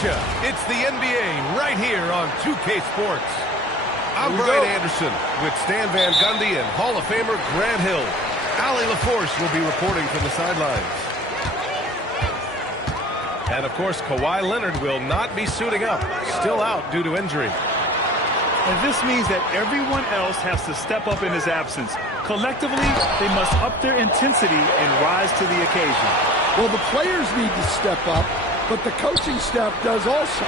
gotcha. It's the NBA right here on 2K Sports. I'm Brian Anderson with Stan Van Gundy and Hall of Famer Grant Hill. Allie LaForce will be reporting from the sidelines. And, of course, Kawhi Leonard will not be suiting up. Still out due to injury. And this means that everyone else has to step up in his absence. Collectively, they must up their intensity and rise to the occasion. Well, the players need to step up, but the coaching staff does also.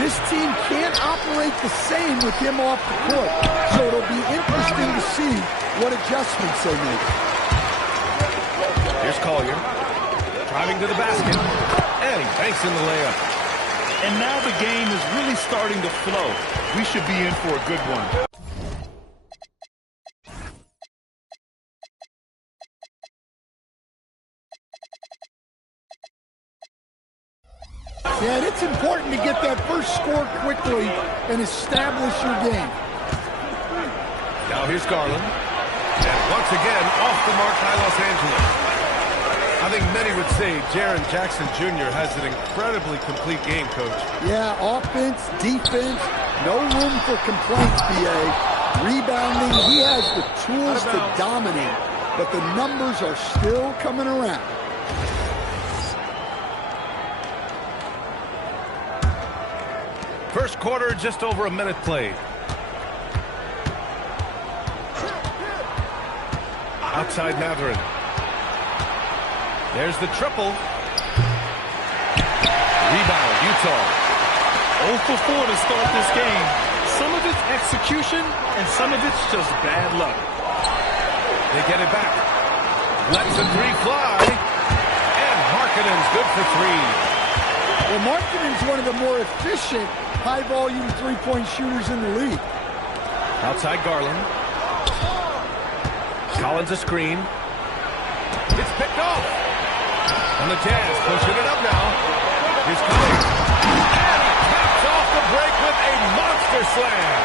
This team can't operate the same with him off the court, so it'll be interesting to see what adjustments they make. Here's Collier, driving to the basket, and he banks in the layup. And now the game is really starting to flow. We should be in for a good one. Yeah, and it's important to get that first score quickly and establish your game. Now here's Garland. And once again, off the mark by Los Angeles. I think many would say Jaren Jackson Jr. has an incredibly complete game, Coach. Yeah, offense, defense, no room for complaints, B.A. Rebounding, he has the tools to dominate, but the numbers are still coming around. First quarter, just over a minute played. Outside Matherin. There's the triple. Rebound, Utah. 0 for 4 to start this game. Some of it's execution, and some of it's just bad luck. They get it back. Lets the three fly. And Markkanen's good for three. Well, Markkanen's one of the more efficient, high-volume three-point shooters in the league. Outside Garland. Collins a screen. It's picked off. And the Jazz pushing it up now. Here's Collins. And he taps off the break with a monster slam.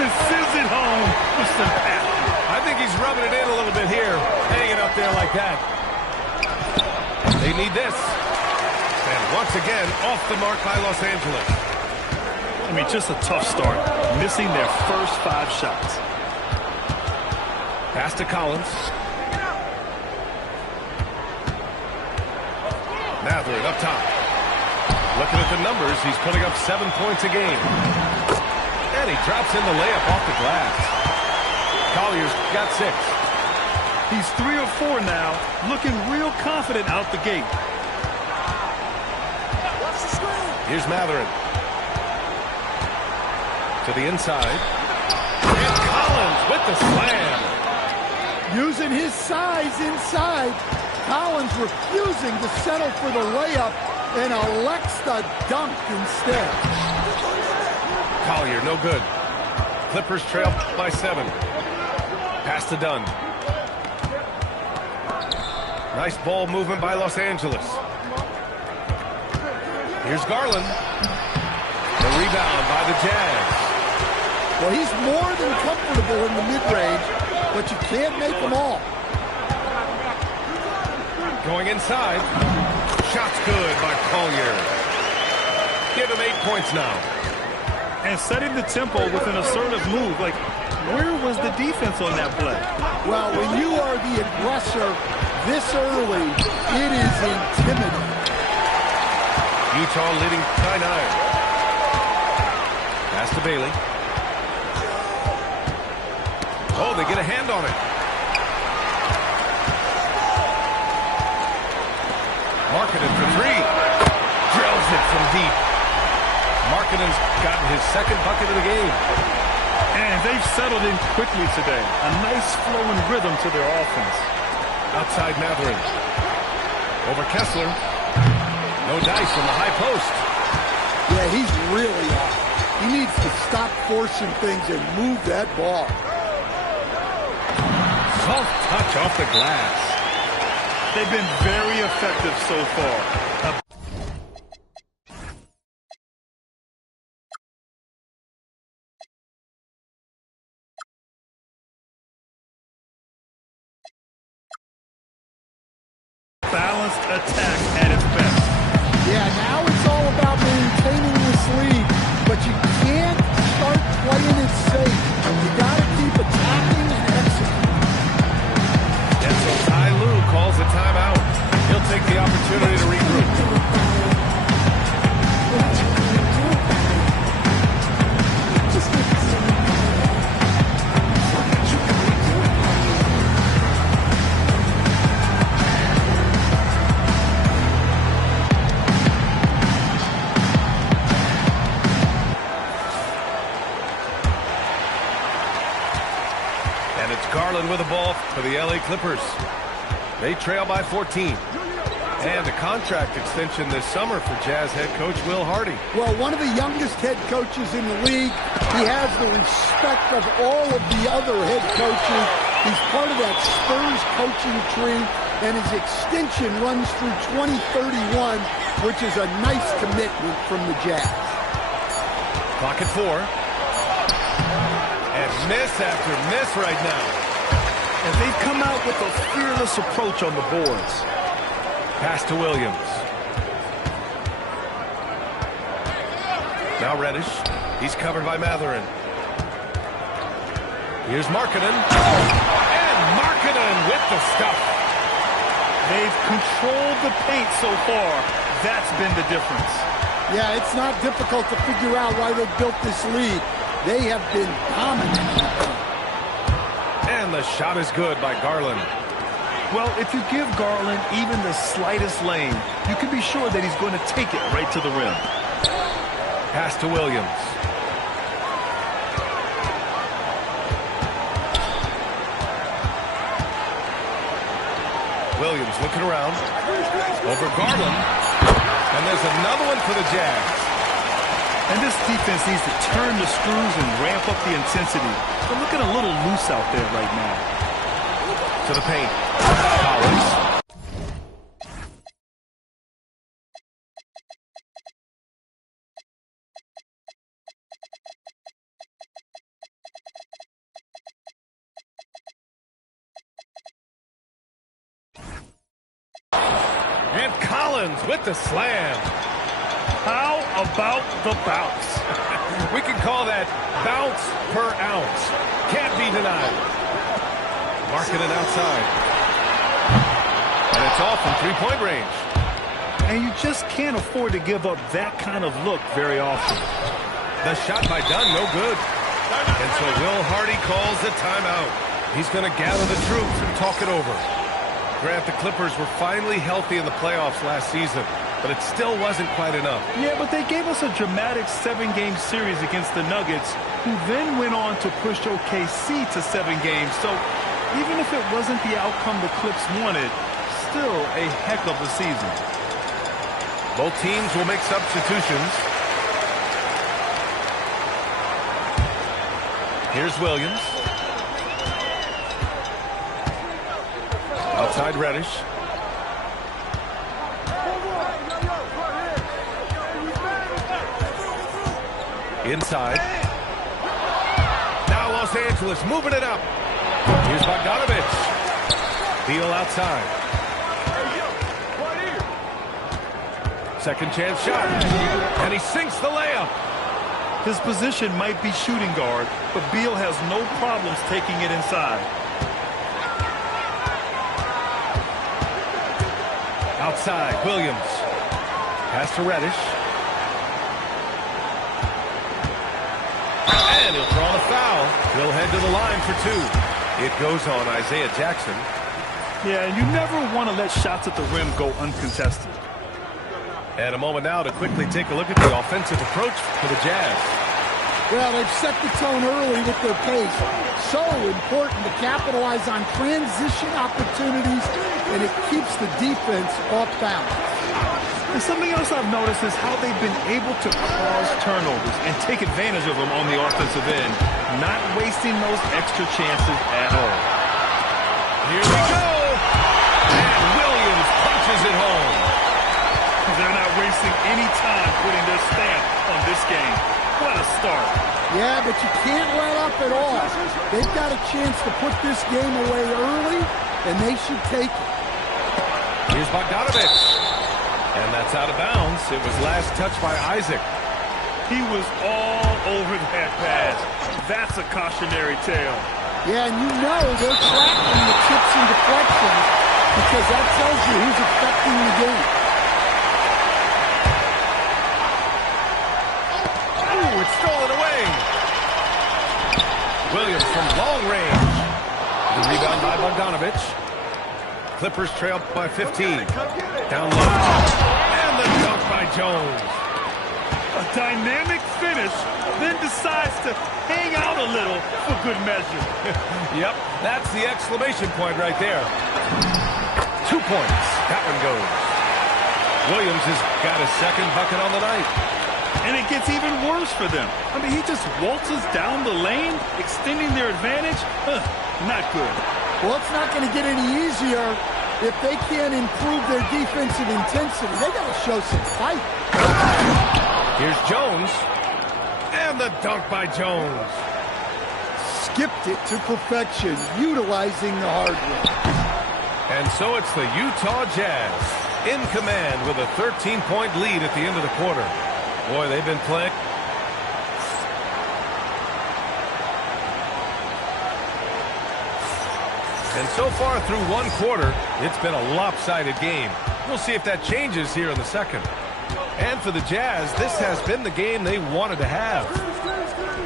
This is it home with some passion. I think he's rubbing it in a little bit here, hanging up there like that. They need this. And once again, off the mark by Los Angeles. I mean, just a tough start, missing their first 5 shots. Pass to Collins. Matherin up top. Looking at the numbers, he's putting up 7 points a game. And he drops in the layup off the glass. Collier's got 6. He's 3 or 4 now, looking real confident out the gate. Here's Matherin. To the inside. And Collins with the slam. Using his size inside, Collins refusing to settle for the layup and elects the dunk instead. Collier, no good. Clippers trail by 7. Pass to Dunn. Nice ball movement by Los Angeles. Here's Garland. The rebound by the Jazz. Well, he's more than comfortable in the mid-range, but you can't make them all. Going inside. Shot's good by Collier. Give him 8 points now. And setting the tempo with an assertive move. Like, where was the defense on that play? Well, when you are the aggressor this early, it is intimidating. Utah leading by 9. Pass to Bailey. Oh, they get a hand on it. Markkanen for 3. Drills it from deep. Markkanen's gotten his 2nd bucket of the game. And they've settled in quickly today. A nice flowing rhythm to their offense. Outside Matherin. Over Kessler. No dice from the high post. Yeah, he's really off. He needs to stop forcing things and move that ball. Soft touch off the glass. They've been very effective so far. Balanced attack at its best. Yeah, now it's all about with the ball for the LA Clippers. They trail by 14. And a contract extension this summer for Jazz head coach Will Hardy. Well, one of the youngest head coaches in the league. He has the respect of all of the other head coaches. He's part of that Spurs coaching tree, and his extension runs through 2031, which is a nice commitment from the Jazz. Clock at 4. And miss after miss right now. And they've come out with a fearless approach on the boards. Pass to Williams. Now Reddish. He's covered by Matherin. Here's Markkanen. And Markkanen with the stuff. They've controlled the paint so far. That's been the difference. Yeah, it's not difficult to figure out why they built this lead. They have been dominant. And the shot is good by Garland. Well, if you give Garland even the slightest lane, you can be sure that he's going to take it right to the rim. Pass to Williams. Williams looking around. Over Garland. And there's another one for the Jazz. And this defense needs to turn the screws and ramp up the intensity. They're looking a little loose out there right now. To the paint. Collins. And Collins with the slam. How about the bounce? We can call that bounce per ounce. Can't be denied. Markkanen outside. And it's off from three-point range. And you just can't afford to give up that kind of look very often. The shot by Dunn, no good. And so Will Hardy calls the timeout. He's going to gather the troops and talk it over. Grant, the Clippers were finally healthy in the playoffs last season, but it still wasn't quite enough. Yeah, but they gave us a dramatic 7-game series against the Nuggets, who then went on to push OKC to 7 games. So even if it wasn't the outcome the Clips wanted, still a heck of a season. Both teams will make substitutions. Here's Williams. Outside Reddish. Inside. Now Los Angeles moving it up. Here's Bogdanovich. Beal outside. Second chance shot. And he sinks the layup. His position might be shooting guard, but Beal has no problems taking it inside. Outside, Williams. Pass to Reddish. And he'll draw the foul. He'll head to the line for 2. It goes on Isaiah Jackson. Yeah, and you never want to let shots at the rim go uncontested. And a moment now to quickly take a look at the offensive approach for the Jazz. Well, they've set the tone early with their pace. So important to capitalize on transition opportunities, and it keeps the defense off balance. And something else I've noticed is how they've been able to cause turnovers and take advantage of them on the offensive end, not wasting those extra chances at all. Here we go! And Williams punches it home. They're not wasting any time putting their stamp on this game. What a start. Yeah, but you can't let up at all. They've got a chance to put this game away early, and they should take it. Here's Bogdanovich. And that's out of bounds. It was last touched by Isaac. He was all over that pass. That's a cautionary tale. Yeah, and you know they're tracking the tips and deflections because that tells you who's affecting the game. Ooh, it's stolen away. Williams from long range. The rebound by Bogdanovich. Clippers trail by 15. Down low. And the dunk by Jones. A dynamic finish, then decides to hang out a little for good measure. Yep, that's the exclamation point right there. 2 points. That one goes. Williams has got his second bucket on the night. And it gets even worse for them. I mean, he just waltzes down the lane, extending their advantage. Not good. Well, it's not going to get any easier if they can't improve their defensive intensity. They got to show some fight. Here's Jones. And the dunk by Jones. Skipped it to perfection, utilizing the hard work. And so it's the Utah Jazz in command with a 13-point lead at the end of the quarter. Boy, they've been playing. And so far through one quarter, it's been a lopsided game. We'll see if that changes here in the second. And for the Jazz, this has been the game they wanted to have.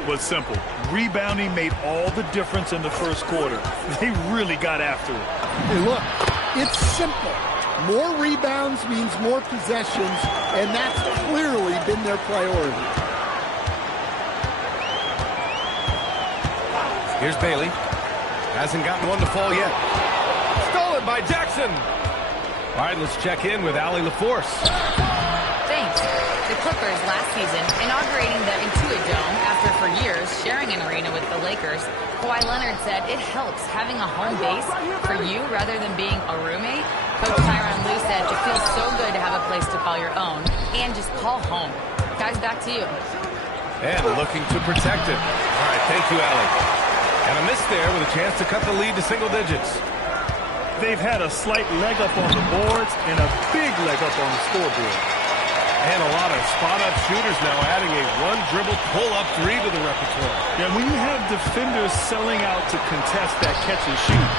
Was simple. Rebounding made all the difference in the first quarter. They really got after it. Hey, look, it's simple. More rebounds means more possessions, and that's clearly been their priority. Here's Bailey. Hasn't gotten one to fall yet. Stolen by Jackson. All right, let's check in with Allie LaForce. Thanks. The Clippers last season, inaugurating the Intuit Dome after for years sharing an arena with the Lakers, Kawhi Leonard said it helps having a home base for you rather than being a roommate. Coach Tyronn Lue said it feels so good to have a place to call your own and just call home. Guys, back to you. And looking to protect it. All right, thank you, Allie. And a miss there with a chance to cut the lead to single digits. They've had a slight leg up on the boards and a big leg up on the scoreboard. And a lot of spot-up shooters now adding a one-dribble pull-up three to the repertoire. Yeah, when you have defenders selling out to contest that catch and shoot,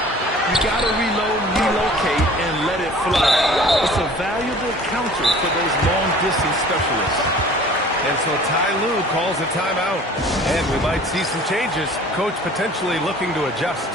you got to reload, relocate, and let it fly. It's a valuable counter for those long-distance specialists. And so Ty Lue calls a timeout. And we might see some changes. Coach potentially looking to adjust.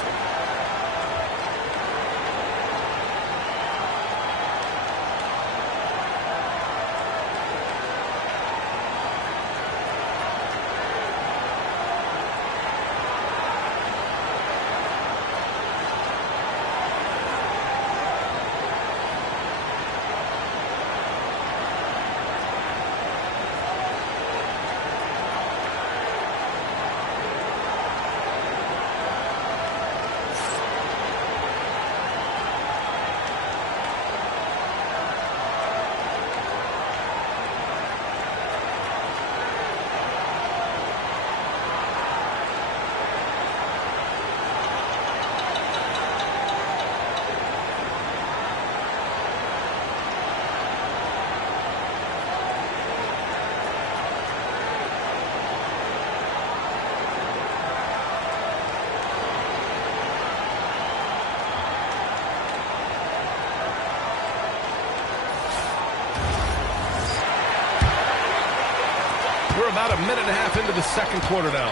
We're about a minute and a half into the second quarter now.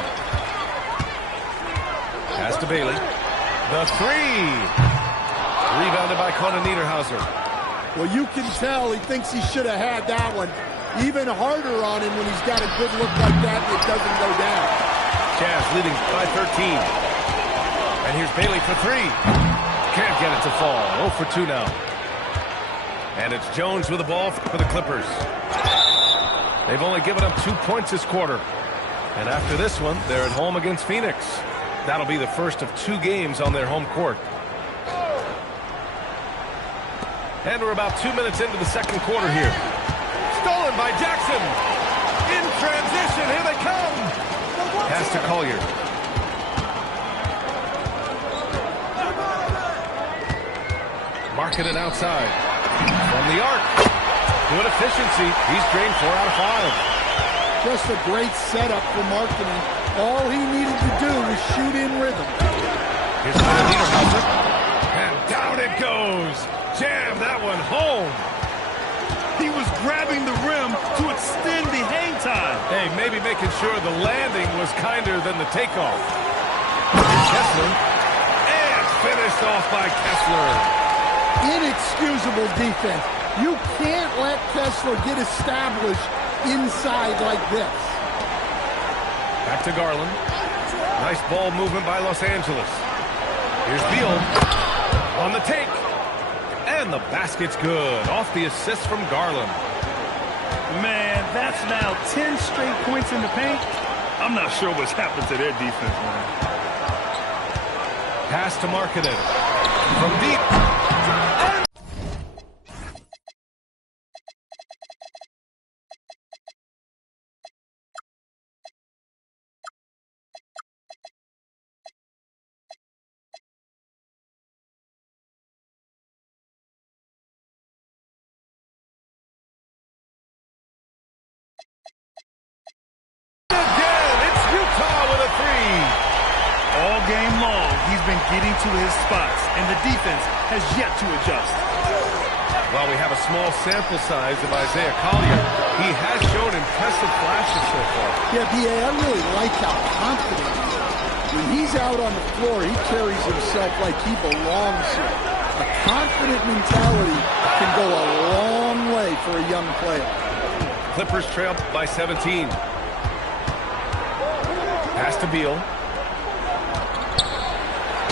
Pass to Bailey. The three. Rebounded by Conan Niederhauser. Well, you can tell he thinks he should have had that one. Even harder on him when he's got a good look like that, it doesn't go down. Jazz leading by 13. And here's Bailey for three. Can't get it to fall. 0 for 2 now. And it's Jones with the ball for the Clippers. They've only given up 2 points this quarter. And after this one, they're at home against Phoenix. That'll be the first of 2 games on their home court. And we're about 2 minutes into the second quarter here. Stolen by Jackson. In transition, here they come. Pass to Collier. Marking it outside. From the arc. Good efficiency. He's drained 4 out of 5. Just a great setup for marketing. All he needed to do was shoot in rhythm. Here's Niederhauser. And down it goes. Jam that one home. He was grabbing the rim to extend the hang time. Hey, maybe making sure the landing was kinder than the takeoff. Here's Kessler. And finished off by Kessler. Inexcusable defense. You can't let Kessler get established inside like this. Back to Garland. Nice ball movement by Los Angeles. Here's Beal on the take. And the basket's good. Off the assist from Garland. Man, that's now 10 straight points in the paint. I'm not sure what's happened to their defense, man. Pass to Markkanen. From deep. All game long, he's been getting to his spots, and the defense has yet to adjust. While we have a small sample size of Isaiah Collier, he has shown impressive flashes so far. Yeah, B.A., I really like how confident he is. When he's out on the floor, he carries himself like he belongs here. A confident mentality can go a long way for a young player. Clippers trail by 17. Pass to Beal.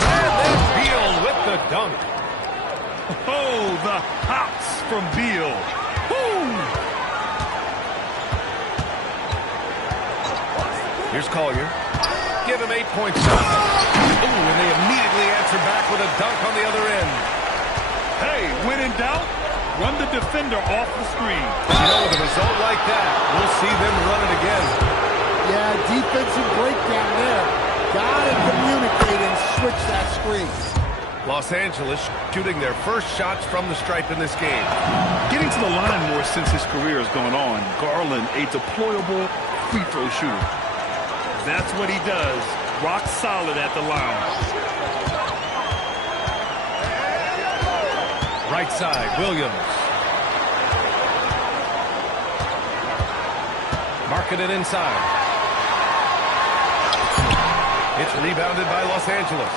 And then Beal with the dunk. Oh, the hops from Beal. Woo! Here's Collier. Give him 8-point shot. Ooh, and they immediately answer back with a dunk on the other end. Hey, when in doubt, run the defender off the screen. You know, with a result like that, we'll see them run it again. Yeah, defensive breakdown there. Gotta communicate and switch that screen. Los Angeles shooting their first shots from the stripe in this game. Getting to the line more since his career has gone on. Garland, a deployable free throw shooter. That's what he does. Rock solid at the line. Right side, Williams. Marking it inside. It's rebounded by Los Angeles.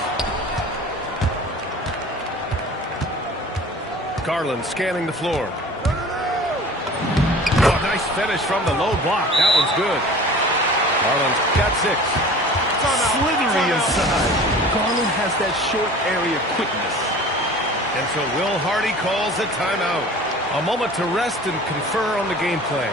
Garland scanning the floor. Oh, nice finish from the low block. That one's good. Garland's got 6. Slithery inside. Garland has that short area quickness. And so Will Hardy calls a timeout. A moment to rest and confer on the game plan.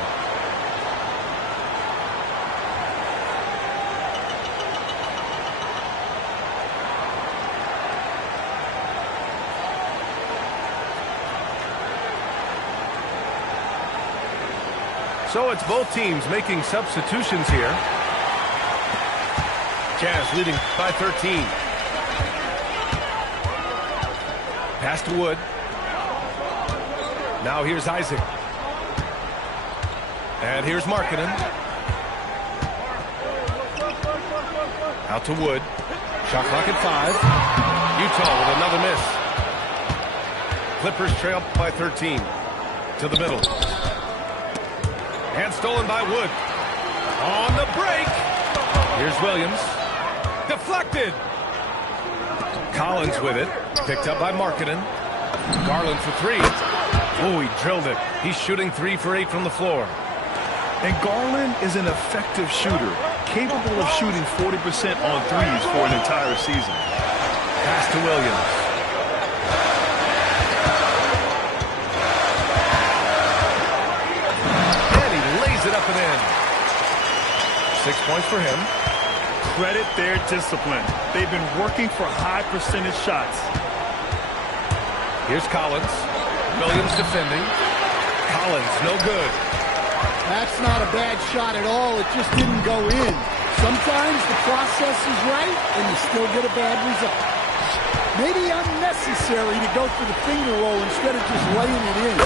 So it's both teams making substitutions here. Jazz leading by 13. Pass to Wood. Now here's Isaac. And here's Markkanen. Out to Wood. Shot clock at 5. Utah with another miss. Clippers trail by 13. To the middle. And stolen by Wood. On the break. Here's Williams. Deflected. Collins with it. Picked up by Markkanen. Garland for 3. Oh, he drilled it. He's shooting 3 for 8 from the floor. And Garland is an effective shooter, capable of shooting 40% on threes for an entire season. Pass to Williams. It up and in. 6 points for him. Credit their discipline. They've been working for high percentage shots. Here's Collins. Williams defending. Collins, no good. That's not a bad shot at all. It just didn't go in. Sometimes the process is right, and you still get a bad result. Maybe unnecessary to go for the finger roll instead of just laying it in.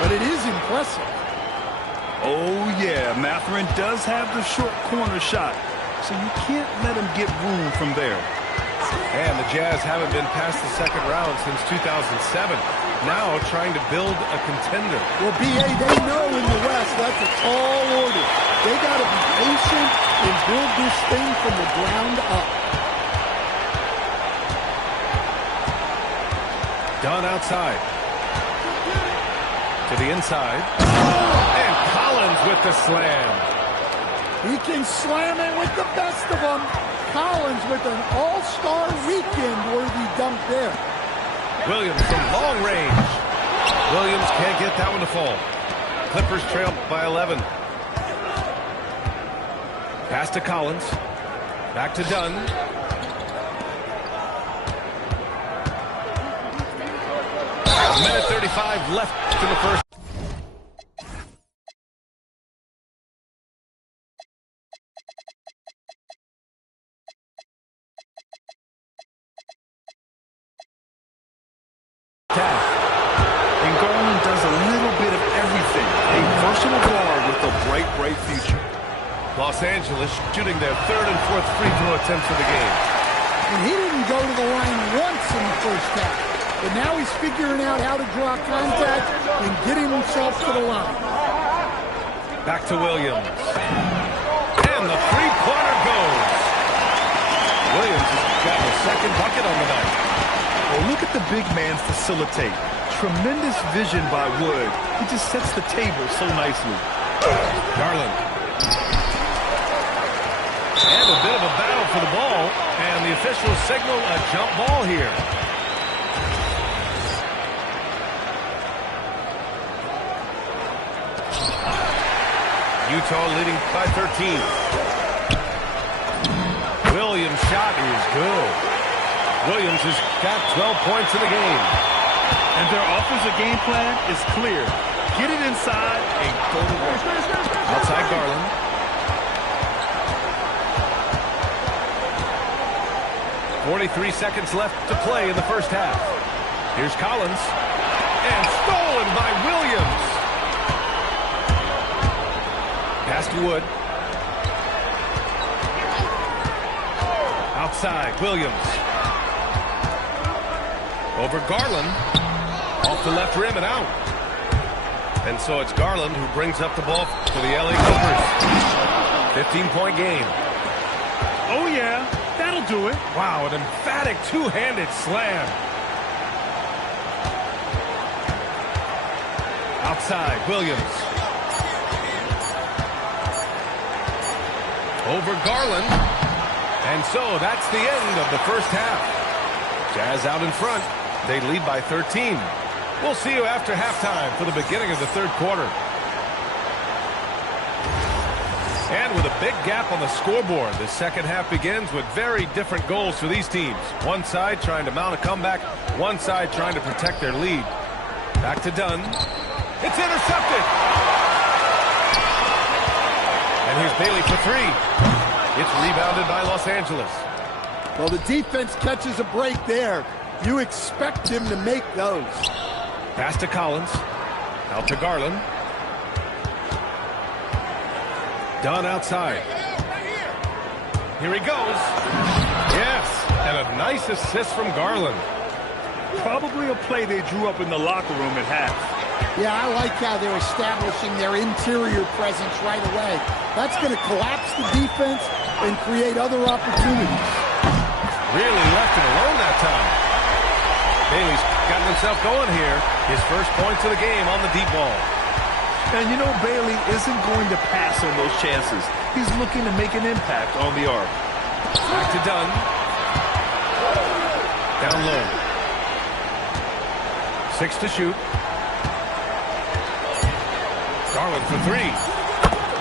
But it is impressive. Oh, yeah, Mathurin does have the short corner shot, so you can't let him get room from there. And the Jazz haven't been past the second round since 2007. Now trying to build a contender. Well, B.A., they know in the West that's a tall order. They got to be patient and build this thing from the ground up. Done outside. To the inside. And Collins Collins with the slam. He can slam it with the best of them. Collins with an all-star weekend-worthy dunk there. Williams from long range. Williams can't get that one to fall. Clippers trail by 11. Pass to Collins. Back to Dunn. A minute 35 left in the first. And Garland does a little bit of everything. A versatile guard with a bright, bright future. Los Angeles shooting their third and fourth free throw attempts of the game. And he didn't go to the line once in the first half. But now he's figuring out how to draw contact and getting himself to the line. Back to Williams. And the three-pointer goes. Williams has got the second bucket on the night. Well, look at the big man facilitate. Tremendous vision by Wood. He just sets the table so nicely. Garland. And a bit of a battle for the ball. And the officials signal a jump ball here. Utah leading by 13. Williams' shot is good. Williams has got 12 points in the game. And their offensive game plan is clear. Get it inside and go to work. Outside Garland. .43 seconds left to play in the first half. Here's Collins. And stolen by Williams. Pass to Wood. Outside, Williams. Over Garland. Off the left rim and out. And so it's Garland who brings up the ball for the LA Clippers. 15-point game. Oh, yeah. That'll do it. Wow, an emphatic two-handed slam. Outside, Williams. Over Garland. And so that's the end of the first half. Jazz out in front. They lead by 13. We'll see you after halftime for the beginning of the third quarter. And with a big gap on the scoreboard, the second half begins with very different goals for these teams. One side trying to mount a comeback, one side trying to protect their lead. Back to Dunn. It's intercepted. And here's Bailey for three. It's rebounded by Los Angeles. Well, the defense catches a break there. You expect him to make those. Pass to Collins. Out to Garland. Dunn outside. Here he goes. Yes, and a nice assist from Garland. Probably a play they drew up in the locker room at half. Yeah, I like how they're establishing their interior presence right away. That's going to collapse the defense and create other opportunities. Really left it alone that time. Bailey's gotten himself going here. His first points of the game on the deep ball. And you know Bailey isn't going to pass on those chances. He's looking to make an impact on the arc. Back to Dunn. Down low. 6 to shoot. Garland for three.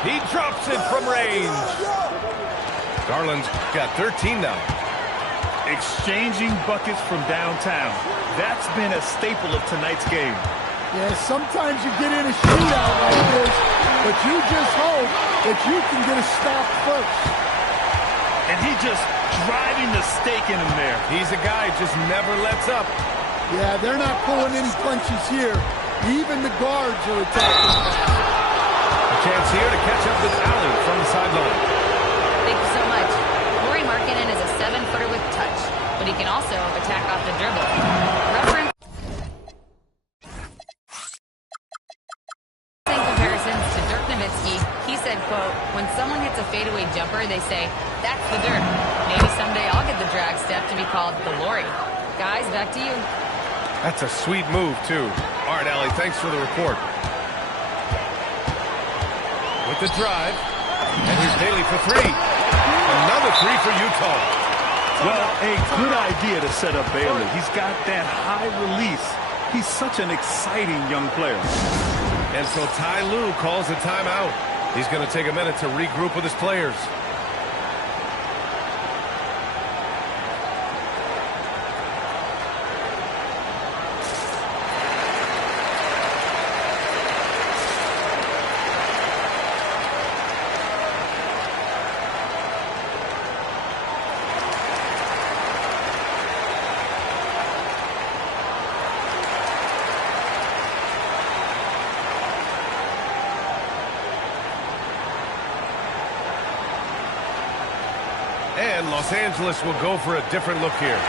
He drops it from range. Garland's got 13 now. Exchanging buckets from downtown. That's been a staple of tonight's game. Yeah, sometimes you get in a shootout like this, but you just hope that you can get a stop first. And he just driving the stake in him there. He's a guy who just never lets up. Yeah, they're not pulling any punches here. Even the guards are attacking. A chance here to catch up with Allen from the sideline. Thank you so much. Lauri Markkanen is a 7-footer with touch, but he can also attack off the dribble. Reference comparisons to Dirk Nowitzki, he said, quote, when someone hits a fadeaway jumper, they say, that's the Dirk. Maybe someday I'll get the drag step to be called the Lauri. Guys, back to you. That's a sweet move, too. All right, Allie, thanks for the report. with the drive. And here's Bailey for three. Another three for Utah. Well, a good idea to set up Bailey. He's got that high release. He's such an exciting young player. And so Ty Lue calls a timeout. He's going to take a minute to regroup with his players. And Los Angeles will go for a different look here.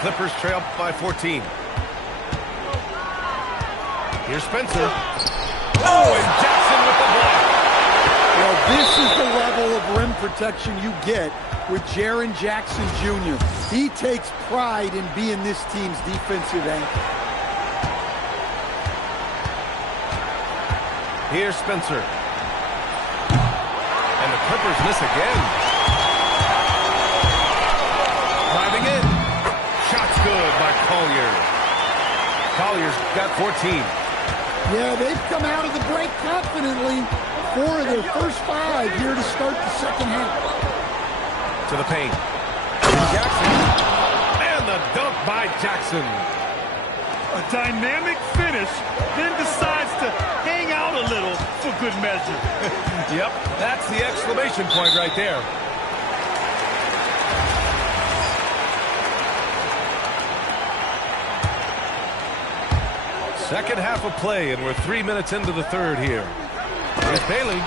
Clippers trail by 14. Here's Spencer. Oh, and Jackson with the block. Well, this is the level of rim protection you get with Jaren Jackson Jr. He takes pride in being this team's defensive anchor. Here's Spencer. And the Clippers miss again. Driving in. Shot's good by Collier. Collier's got 14. Yeah, they've come out of the break confidently. 4 of their first 5 here to start the second half. To the paint. Here's Jackson. And the dunk by Jackson. A dynamic finish, then decides to hang out a little for good measure. Yep, that's the exclamation point right there. Second half of play, and we're 3 minutes into the third here. Here's Bailey.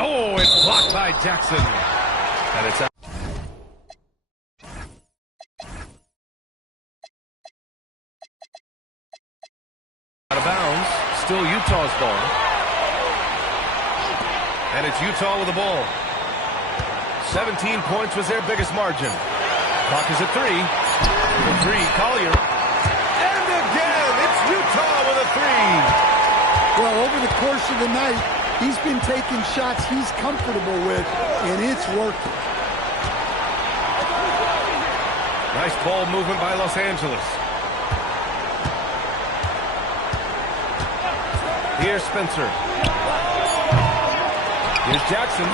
Oh, it's blocked by Jackson. And it's out. Out of bounds. Still Utah's ball. And it's Utah with the ball. 17 points was their biggest margin. Clock is at 3. For 3, Collier. And again, it's Utah with a 3. Well, over the course of the night, he's been taking shots he's comfortable with, and it's working. Nice ball movement by Los Angeles. Here's Spencer. Here's Jackson.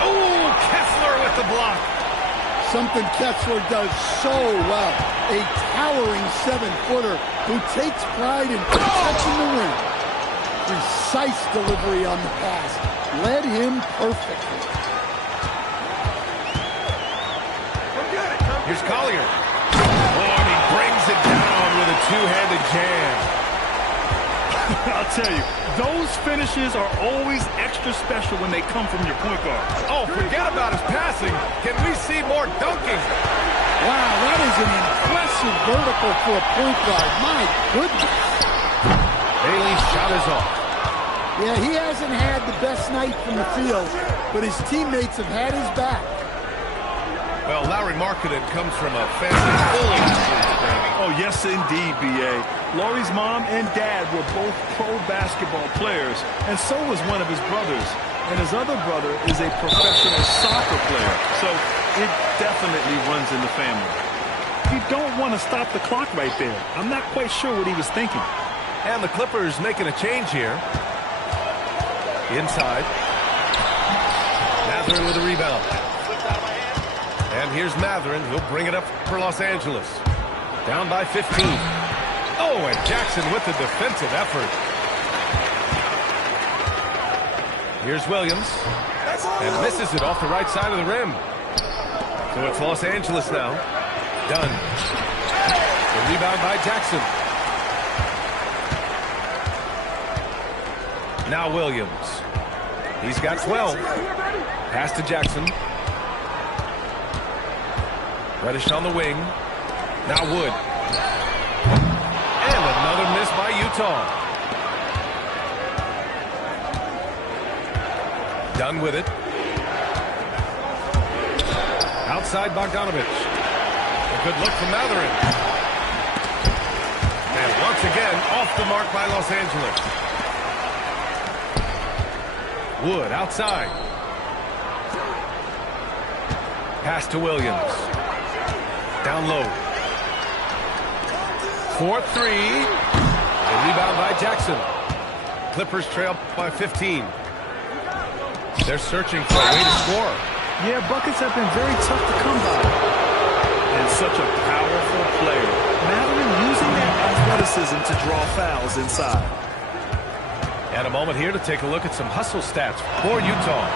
Oh, Kessler with the block. Something Kessler does so well. A towering 7-footer who takes pride in protecting the rim. Precise delivery on the pass. Led him perfectly. Here's Collier. Oh, and he brings it down with a two-handed jam. I'll tell you, those finishes are always extra special when they come from your point guard. Oh, forget about his passing. Can we see more dunking? Wow, that is an impressive vertical for a point guard. My goodness. Bailey's shot is off. Yeah, he hasn't had the best night from the field, but his teammates have had his back. Well, Larry Markkinen comes from a family full of athletes. Oh, yes, indeed, B.A. Laurie's mom and dad were both pro basketball players, and so was one of his brothers. And his other brother is a professional soccer player, so it definitely runs in the family. You don't want to stop the clock right there. I'm not quite sure what he was thinking. And the Clippers making a change here. Inside. Mathurin with a rebound. And here's Mathurin. He'll bring it up for Los Angeles. Down by 15. Oh, and Jackson with the defensive effort. Here's Williams. And misses it off the right side of the rim. So it's Los Angeles now. Done. The rebound by Jackson. Now Williams. He's got 12. Pass to Jackson. Reddish on the wing. Now Wood. And another miss by Utah. Done with it. Outside Bogdanovich. A good look from Mathurin. And once again, off the mark by Los Angeles. Wood outside. Pass to Williams. Down low. 4-3. A rebound by Jackson. Clippers trail by 15. They're searching for a way to score. Yeah, buckets have been very tough to come by. And such a powerful player. Mattering using that athleticism to draw fouls inside. And a moment here to take a look at some hustle stats for Utah.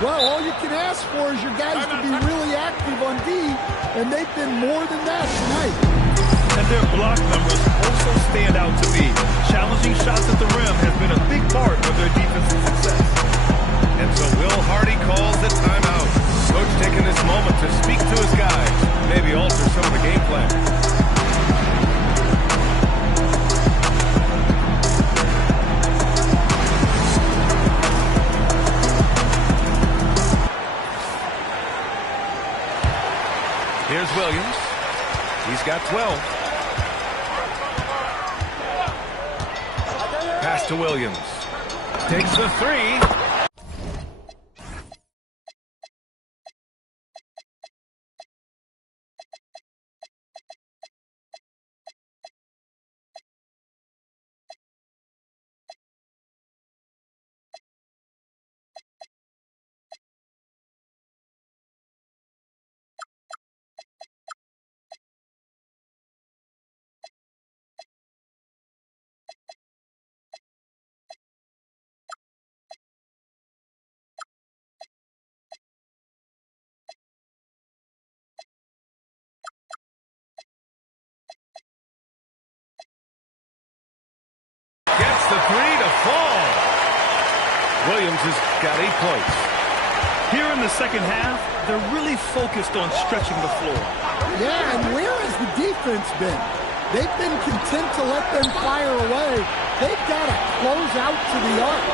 Well, all you can ask for is your guys to be really active on D, and they've been more than that tonight. And their block numbers also stand out to me. Challenging shots at the rim has been a big part of their defensive success. And so Will Hardy calls the timeout. Coach taking this moment to speak to his guys, maybe alter some of the game plan. Here's Williams. He's got 12. Pass to Williams. Takes the three. The three to fall. Williams has got 8 points. Here in the second half, they're really focused on stretching the floor. Yeah, and where has the defense been? They've been content to let them fire away. They've got to close out to the arc.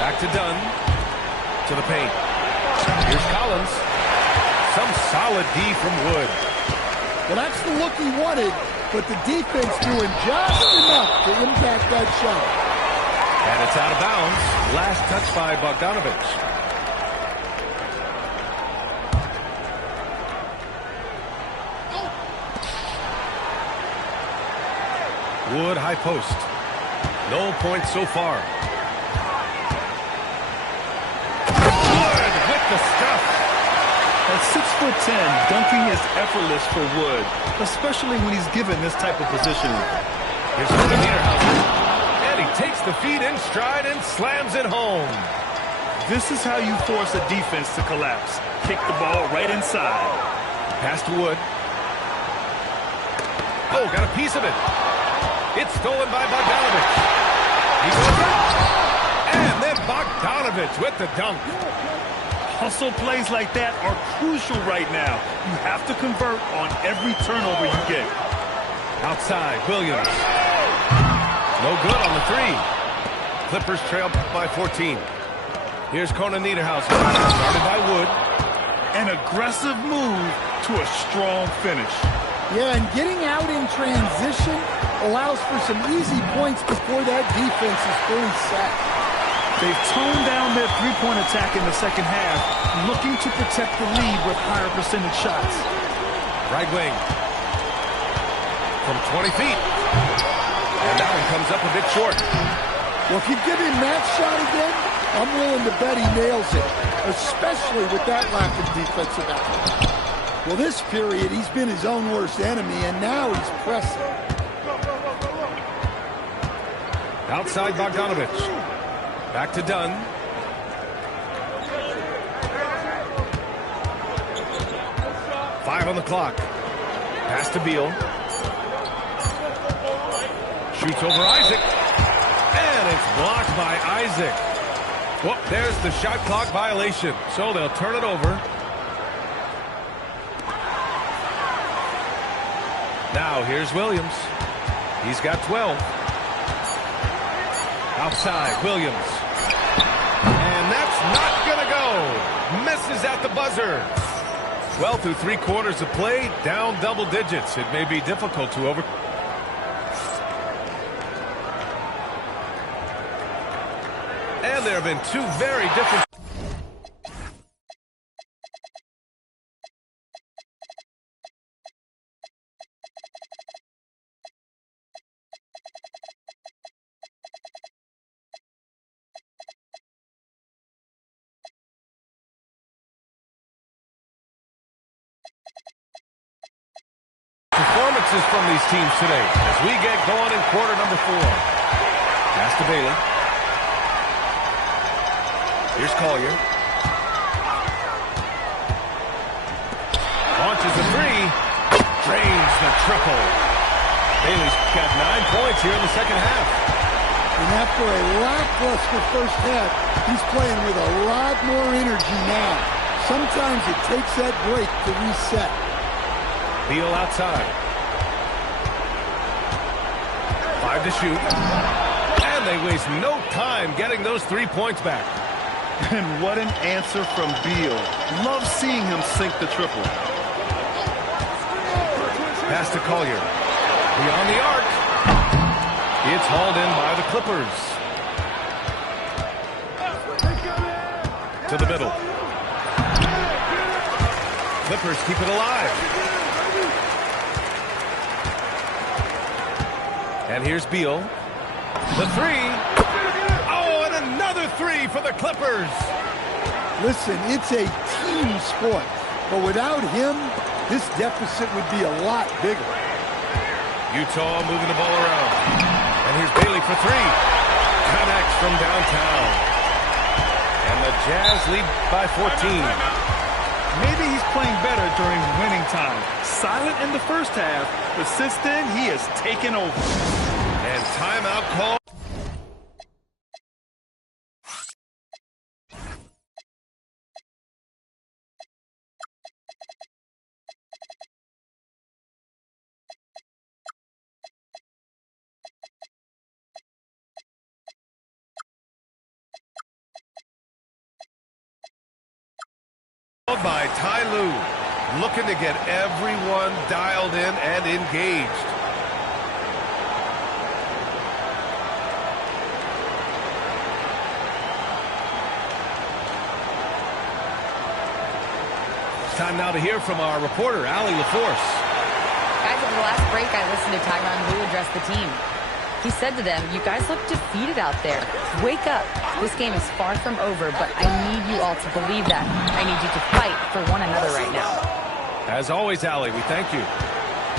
Back to Dunn. To the paint. Here's Collins. Some solid D from Wood. Well, that's the look he wanted, but the defense doing just enough to impact that shot. And it's out of bounds. Last touch by Bogdanovich. Wood high post. No points so far. Wood with the stuff. At 6'10", dunking is effortless for Wood, especially when he's given this type of positioning. Here's the Niederhauser. And he takes the feet in stride and slams it home. This is how you force a defense to collapse. Kick the ball right inside. Pass to Wood. Oh, got a piece of it. It's stolen by Bogdanovich. He goes up. And then Bogdanovich with the dunk. Hustle plays like that are crucial right now. You have to convert on every turnover you get. Outside, Williams. No good on the three. Clippers trail by 14. Here's Conan Niederhauser. Started by Wood. An aggressive move to a strong finish. Yeah, and getting out in transition allows for some easy points before that defense is fully set. They've toned down their three-point attack in the second half, looking to protect the lead with higher percentage shots. Right wing. From 20 feet. And that one comes up a bit short. Well, if you give him that shot again, I'm willing to bet he nails it, especially with that lack of defensive effort. Well, this period, he's been his own worst enemy, and now he's pressing. Outside Bogdanovich. Back to Dunn. Five on the clock. Pass to Beal. Shoots over Isaac. And it's blocked by Isaac. Well, there's the shot clock violation. So they'll turn it over. Now here's Williams. He's got 12. Outside, Williams. And that's not going to go. Misses at the buzzer. Well, through 3 quarters of play, down double digits. It may be difficult to over... And there have been two very different... performances from these teams today as we get going in quarter number 4. Pass to Bailey. Here's Collier. Launches a three. Drains the triple. Bailey's got 9 points here in the second half. And after a lackluster first half, he's playing with a lot more energy now. Sometimes it takes that break to reset. Beal outside. 5 to shoot. And they waste no time getting those 3 points back. And what an answer from Beal. Love seeing him sink the triple. Pass to Collier. Beyond the arc. It's hauled in by the Clippers. To the middle. Clippers keep it alive. And here's Beal. The three. Oh, and another three for the Clippers. Listen, it's a team sport. But without him, this deficit would be a lot bigger. Utah moving the ball around. And here's Bailey for three. Connects from downtown. And the Jazz lead by 14. Maybe he's playing better during winning time. Silent in the first half, but since then, he has taken over. And timeout call. By Ty Lue, looking to get everyone dialed in and engaged. It's time now to hear from our reporter, Allie LaForce. Guys, over the last break, I listened to Tyronn Lue address the team. He said to them, you guys look defeated out there. Wake up. This game is far from over, but I need you all to believe that. I need you to fight for one another right now. As always, Allie, we thank you.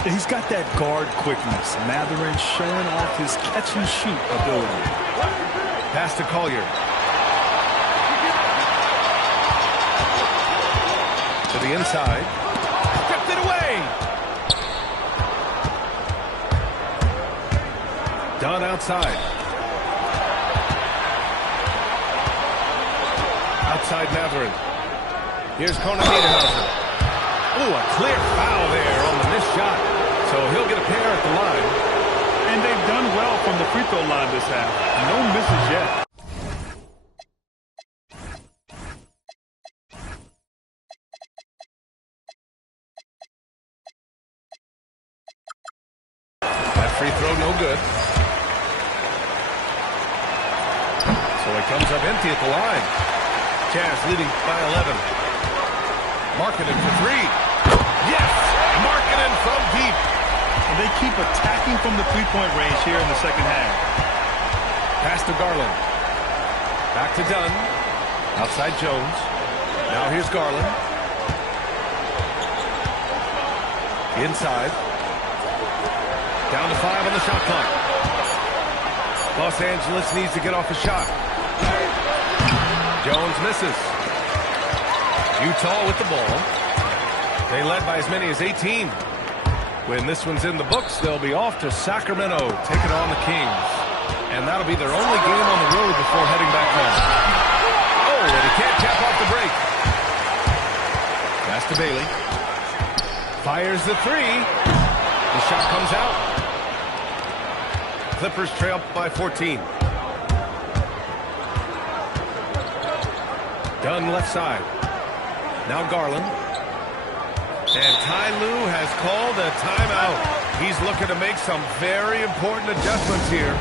He's got that guard quickness. Mathurin showing off his catch-and-shoot ability. Pass to Collier. To the inside. Stripped it away. Done outside. Outside Mathurin. Here's Conan Niederhauser. Ooh, a clear foul there on the missed shot. So he'll get a pair at the line. And they've done well from the free throw line this half. No misses yet. That free throw no good. So it comes up empty at the line. Jazz leading by 11. Markkanen for three. Yes! Markkanen from deep. And they keep attacking from the three-point range here in the second half. Pass to Garland. Back to Dunn. Outside Jones. Now here's Garland. Inside. Down to 5 on the shot clock. Los Angeles needs to get off a shot. Jones misses. Utah with the ball. They led by as many as 18. When this one's in the books, they'll be off to Sacramento, taking on the Kings. And that'll be their only game on the road before heading back home. Oh, and he can't cap off the break. Pass to Bailey. Fires the three. The shot comes out. Clippers trail by 14. Dunn left side. Now Garland. And Ty Lue has called a timeout. He's looking to make some very important adjustments here.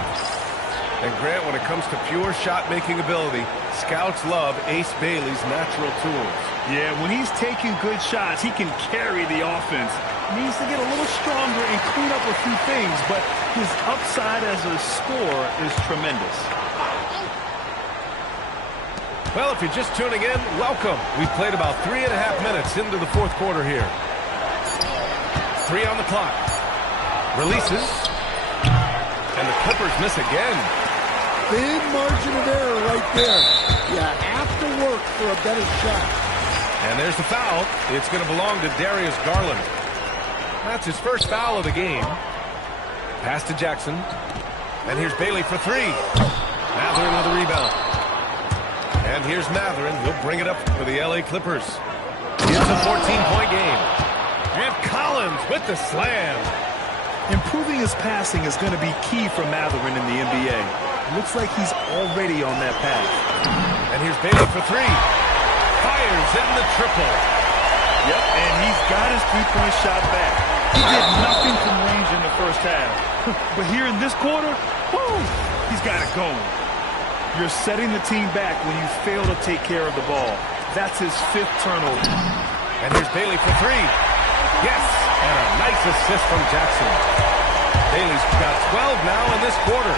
And Grant, when it comes to pure shot-making ability, scouts love Ace Bailey's natural tools. Yeah, when he's taking good shots, he can carry the offense. Needs to get a little stronger and clean up a few things, but his upside as a scorer is tremendous. Well, if you're just tuning in, welcome. We've played about 3.5 minutes into the fourth quarter here. 3 on the clock. Releases. And the Clippers miss again. Big margin of error right there. You have to work for a better shot. And there's the foul. It's going to belong to Darius Garland. That's his first foul of the game. Pass to Jackson. And here's Bailey for 3. Mathurin with a rebound. And here's Mathurin. He'll bring it up for the LA Clippers. It's a 14-point game. And Collins with the slam. Improving his passing is going to be key for Mathurin in the NBA. Looks like he's already on that path. And here's Bailey for 3. Fires in the triple. Yep, and he's got his three-point shot back. He did nothing from range in the first half. But here in this quarter, whoo, he's got it going. You're setting the team back when you fail to take care of the ball. That's his 5th turnover. And here's Bailey for 3. Yes, and a nice assist from Jackson. Bailey's got 12 now in this quarter.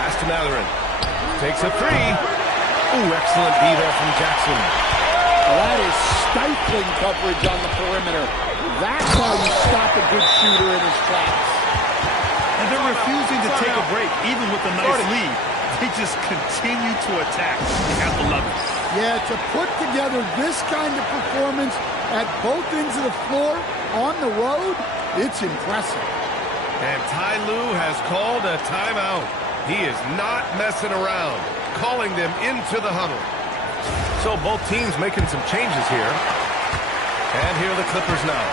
Pass to Mathurin. Takes a 3. Ooh, excellent D there from Jackson. That is stifling coverage on the perimeter. That's how you stop a good shooter in his tracks. And they're refusing to take a break, even with a nice lead. They just continue to attack. You have to love it. Yeah, to put together this kind of performance at both ends of the floor on the road, it's impressive. And Ty Lue has called a timeout. He is not messing around, calling them into the huddle. So both teams making some changes here. And here are the Clippers now.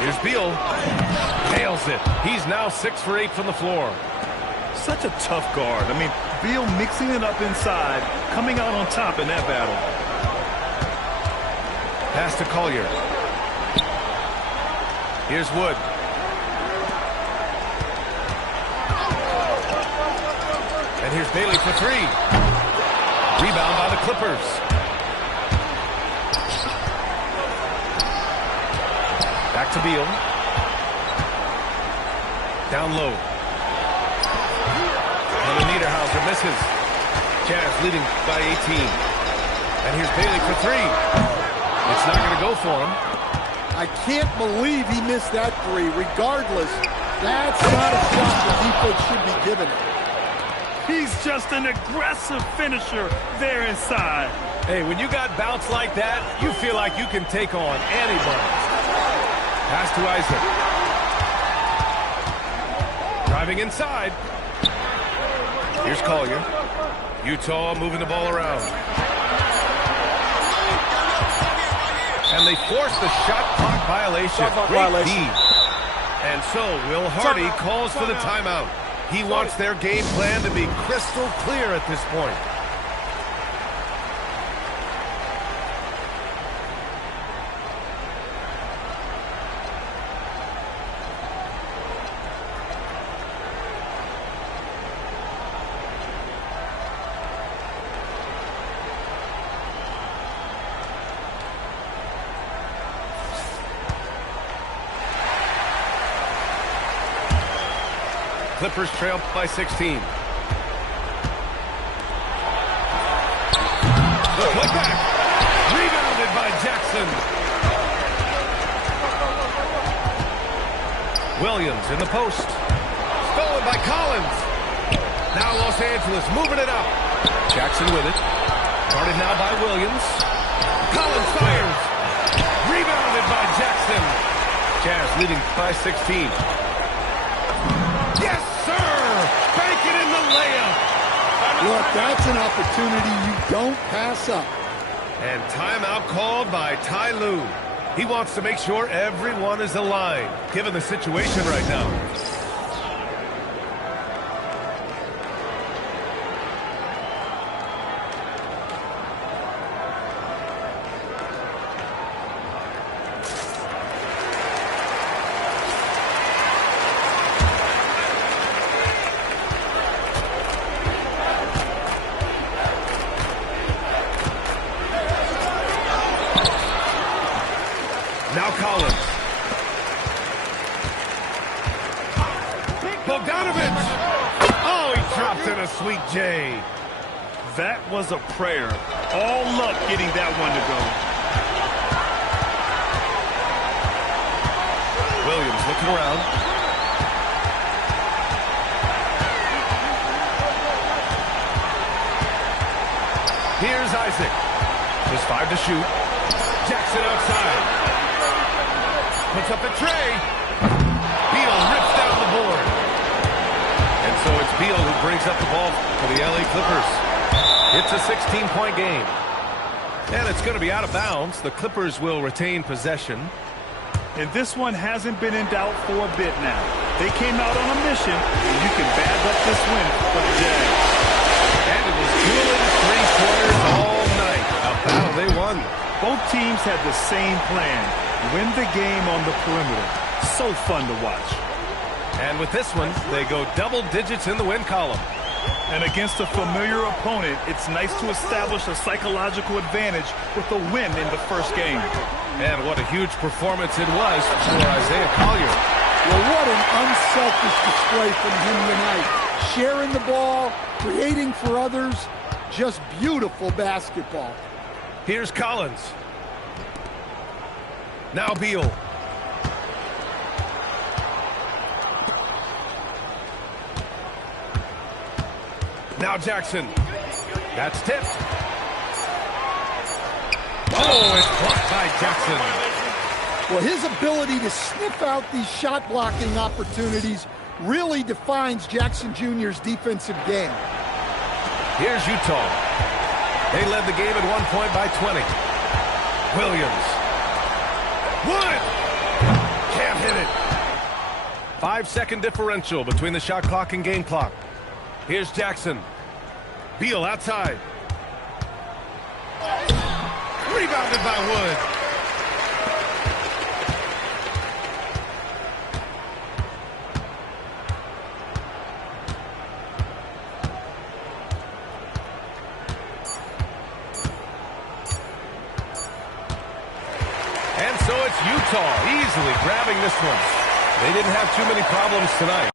Here's Beal. Nails it. He's now 6 for 8 from the floor. Such a tough guard. I mean, Beal mixing it up inside, coming out on top in that battle. Pass to Collier. Here's Wood. And here's Bailey for 3. Rebound by the Clippers. Back to Beal. Down low. And Niederhauser misses. Jazz leading by 18. And here's Bailey for 3. It's not going to go for him. I can't believe he missed that 3. Regardless, that's not a shot the defense should be given. He's just an aggressive finisher there inside. Hey, when you got bounce like that, you feel like you can take on anybody. Pass to Isaac. Driving inside. Here's Collier. Utah moving the ball around. And they force the shot clock violation. Great D. And so Will Hardy calls for the timeout. He wants their game plan to be crystal clear at this point. Clippers trail by 16. The putback. Rebounded by Jackson. Williams in the post. Stolen by Collins. Now Los Angeles moving it up. Jackson with it. Guarded now by Williams. Collins fires. Rebounded by Jackson. Jazz leading by 16. Yes, sir! Bank it in the layup. Look, that's an opportunity you don't pass up. And timeout called by Ty Lue. He wants to make sure everyone is aligned, given the situation right now. Bogdanovich! Oh, he dropped in a sweet J. That was a prayer. All luck getting that one to go. Williams looking around. Here's Isaac. Just 5 to shoot. Jackson outside. Puts up a tray. Beal rips down the board. And so it's Beal who brings up the ball for the LA Clippers. It's a 16-point game. And it's going to be out of bounds. The Clippers will retain possession. And this one hasn't been in doubt for a bit now. They came out on a mission, and you can bag up this win for the Jazz. And it was dueling three-pointers all night. A battle they won. Both teams had the same plan. Win the game on the perimeter. So fun to watch. And with this one, they go double digits in the win column. And against a familiar opponent, it's nice to establish a psychological advantage with a win in the first game. And what a huge performance it was for Isaiah Collier. Well, what an unselfish display from him tonight. Sharing the ball, creating for others, just beautiful basketball. Here's Collins. Now Beal. Now Jackson. That's tipped. Oh, it's blocked by Jackson. Well, his ability to sniff out these shot blocking opportunities really defines Jackson Jr.'s defensive game. Here's Utah. They led the game at one point by 20. Williams. Wood! Can't hit it. 5-second differential between the shot clock and game clock. Here's Jackson. Beal outside. Rebounded by Wood. And so it's Utah easily grabbing this one. They didn't have too many problems tonight.